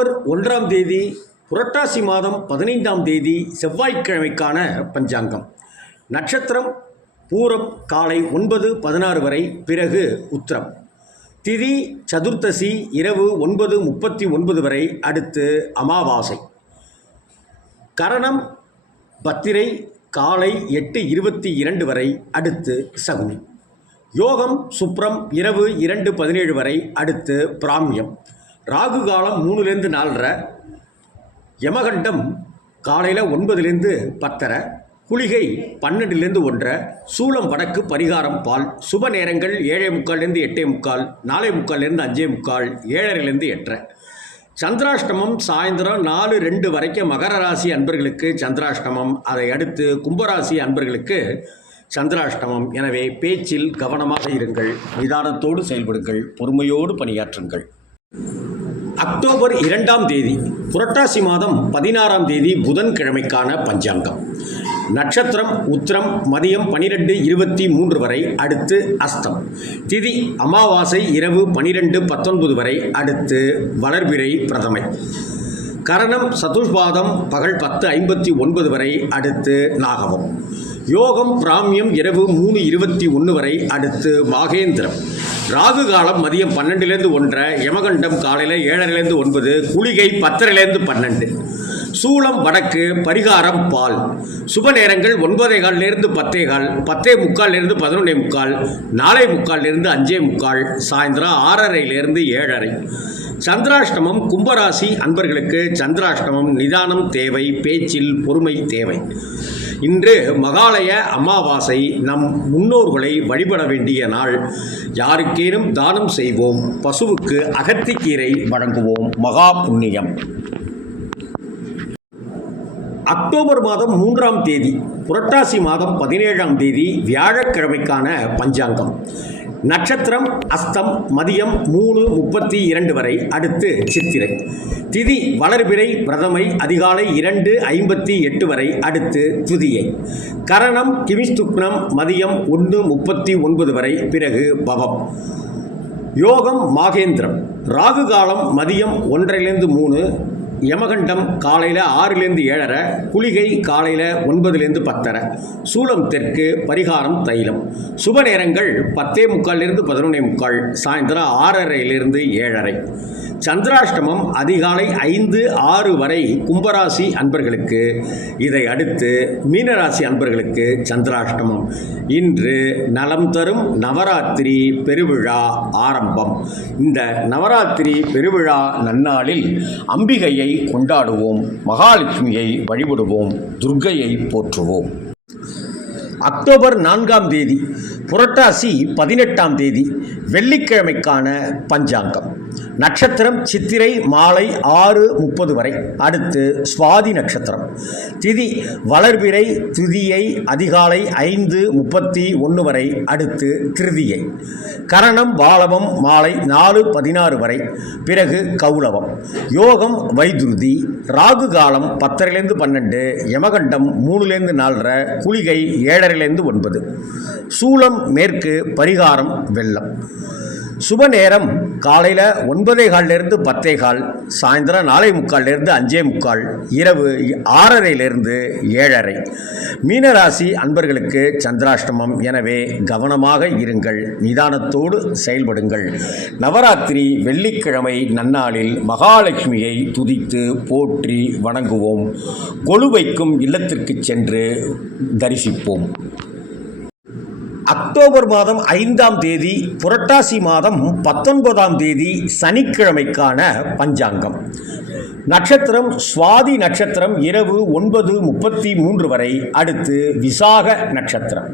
October 1ஆம் தேதி புரட்டாசி மாதம் 15ஆம் தேதி செவ்வாய்க்கிழமைக்கான பஞ்சாங்கம். நட்சத்திரம் பூரம் காலை 9:16 வரை, பிறகு உத்திரம். திதி சதுர்த்தசி இரவு 9:39 வரை, அடுத்து அமாவாசை. கரணம் பத்திரை காலை 8:22 வரை, அடுத்து சகுனி. யோகம் சுப்ரம் இரவு 2:17 வரை, அடுத்து பிராமியம். ராகு காலம் 3லேருந்து 4:30, யமகண்டம் காலையில் 9லேருந்து 10:30, குளிகை 12லேருந்து 1:30, சூளம் வடக்கு, பரிகாரம் பால். சுப நேரங்கள் 7:45லேருந்து 8:45, 4:45லேருந்து 5:45, 7:30லேருந்து 8:30. சந்திராஷ்டமம் சாயந்தரம் 4:02 வரைக்கும் மகர ராசி அன்பர்களுக்கு சந்திராஷ்டமம். அதை அடுத்து கும்பராசி அன்பர்களுக்கு சந்திராஷ்டமம். எனவே பேச்சில் கவனமாக இருங்கள், நிதானத்தோடு செயல்படுங்கள், பொறுமையோடு பணியாற்றுங்கள். அக்டோபர் 2ஆம் தேதி புரட்டாசி மாதம் 16ஆம் தேதி புதன்கிழமைக்கான பஞ்சாங்கம். நட்சத்திரம் உத்திரம் மதியம் 12:23 வரை, அடுத்து அஸ்தம். திதி அமாவாசை இரவு 12:19 வரை, அடுத்து வளர்பிறை பிரதமை. கரணம் சதுஷ்பாதம் பகல் 10:59 வரை, அடுத்து நாகவம். யோகம் பிராமியம் இரவு 3:21 வரை, அடுத்து மாகேந்திரம். ராகு காலம் மதியம் 12லேருந்து 1:30, யமகண்டம் காலையில் 7:30லேருந்து 9, குளிகை 10:30லேருந்து 12. சூளம் வடக்கு, பரிகாரம் பால். சுப நேரங்கள் 9:15லேருந்து 10:15, 10:45லேருந்து 11:45, 4:45லேருந்து 5:45, சாயந்தரம் 6:30லேருந்து 7:30. சந்திராஷ்டமம் கும்பராசி அன்பர்களுக்கு சந்திராஷ்டமம். நிதானம் தேவை, பேச்சில் பொறுமை தேவை. இன்று மகாலய அமாவாசை. நம் முன்னோர்களை வழிபட வேண்டிய நாள். யாருக்கேனும் தானம் செய்வோம், பசுவுக்கு அகத்திக்கீரை வழங்குவோம், மகா புண்ணியம். அக்டோபர் மாதம் 3ஆம் தேதி புரட்டாசி மாதம் 17ஆம் தேதி வியாழக்கிழமைக்கான பஞ்சாங்கம். நட்சத்திரம் அஸ்தம் மதியம் 3:32 வரை, அடுத்து சித்திரை. திதி வளர்பிறை பிரதமை அதிகாலை 2:58 வரை, அடுத்து துதியை. கரணம் கிமிஸ்துக்னம் மதியம் 1:39 வரை, பிறகு பவம். யோகம் மாகேந்திரம். ராகு காலம் மதியம் 1:30லேருந்து 3, யமகண்டம் காலையில் 6லேருந்து 7:30, குளிகை காலையில் 9லேருந்து 10:30, சூளம் தெற்கு, பரிகாரம் தைலம். சுப நேரங்கள் 10:45லேருந்து 11:45, சாயந்தரம் 6:30லேருந்து 7:30. சந்திராஷ்டமம் அதிகாலை 5-6 வரை கும்பராசி அன்பர்களுக்கு. இதை அடுத்து மீனராசி அன்பர்களுக்கு சந்திராஷ்டமம். இன்று நலம் தரும் நவராத்திரி பெருவிழா ஆரம்பம். இந்த நவராத்திரி பெருவிழா நன்னாளில் அம்பிகையை கொண்டாடுவோம், மகாலட்சுமியை வழிபடுவோம், துர்க்கையை போற்றுவோம். அக்டோபர் 4ஆம் தேதி புரட்டாசி 18ஆம் தேதி வெள்ளிக்கிழமைக்கான பஞ்சாங்கம். நட்சத்திரம் சித்திரை மாலை 6:30 வரை, அடுத்து சுவாதி நட்சத்திரம். திதி வளர்பிறை துதியை அதிகாலை 5:31 வரை, அடுத்து திருதியை. கரணம் வாளவம் மாலை 4:16 வரை, பிறகு கௌளவம். யோகம் வைதுருதி. ராகு காலம் 10:30லேருந்து 12, யமகண்டம் 3லேருந்து 4:30, குளிகை 7:30லேருந்து 9. சூளம் மேற்கு, பரிகாரம் வெள்ளம். சுப நேரம் காலையில் 9:15லேருந்து 10:15, சாயந்தரம் 4:45லேருந்து 5:45, இரவு 6:30லேருந்து 7:30. மீனராசி அன்பர்களுக்கு சந்திராஷ்டமம். எனவே கவனமாக இருங்கள், நிதானத்தோடு செயல்படுங்கள். நவராத்திரி வெள்ளிக்கிழமை நன்னாளில் மகாலட்சுமியை துதித்து போற்றி வணங்குவோம். கொலு வைக்கும் இல்லத்திற்கு சென்று தரிசிப்போம். அக்டோபர் மாதம் 5ஆம் தேதி புரட்டாசி மாதம் 19ஆம் தேதி சனிக்கிழமைக்கான பஞ்சாங்கம். நட்சத்திரம் சுவாதி நட்சத்திரம் இரவு 9:33 வரை, அடுத்து விசாக நட்சத்திரம்.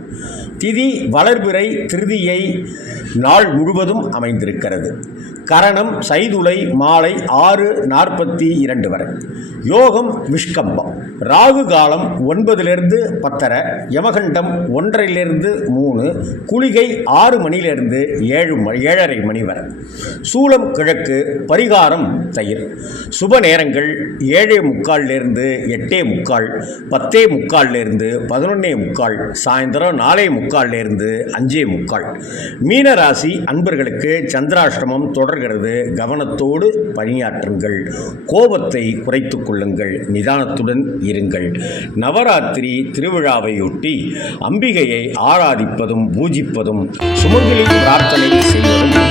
திதி வளர்பிறை திருதியை நாள் முழுவதும் அமைந்திருக்கிறது. கரணம் சைதுளை மாலை 6:42 வரை. யோகம் விஷ்கம்பம். ராகு காலம் 9லேருந்து 10:30, யமகண்டம் 1:30லேருந்து 3, குளிகை 6 மணிலேருந்து 7:30 மணி வரை. சூளம் கிழக்கு, பரிகாரம் தயிர். சுப நேரங்கள் நேரங்கள் 7:45 8:45, 10:45 11:45, சாயந்தரம் 4:45 5:45. மீனராசி அன்பர்களுக்கு சந்திராஷ்டமம் தொடர்கிறது. கவனத்தோடு பணியாற்றுங்கள். கோபத்தை குறைத்துக் கொள்ளுங்கள். நிதானத்துடன் இருங்கள். நவராத்திரி திருவிழாவையொட்டி அம்பிகையை ஆராதிப்பதும் பூஜிப்பதும் சுமங்கலி பிரார்த்தனை செய்வதும்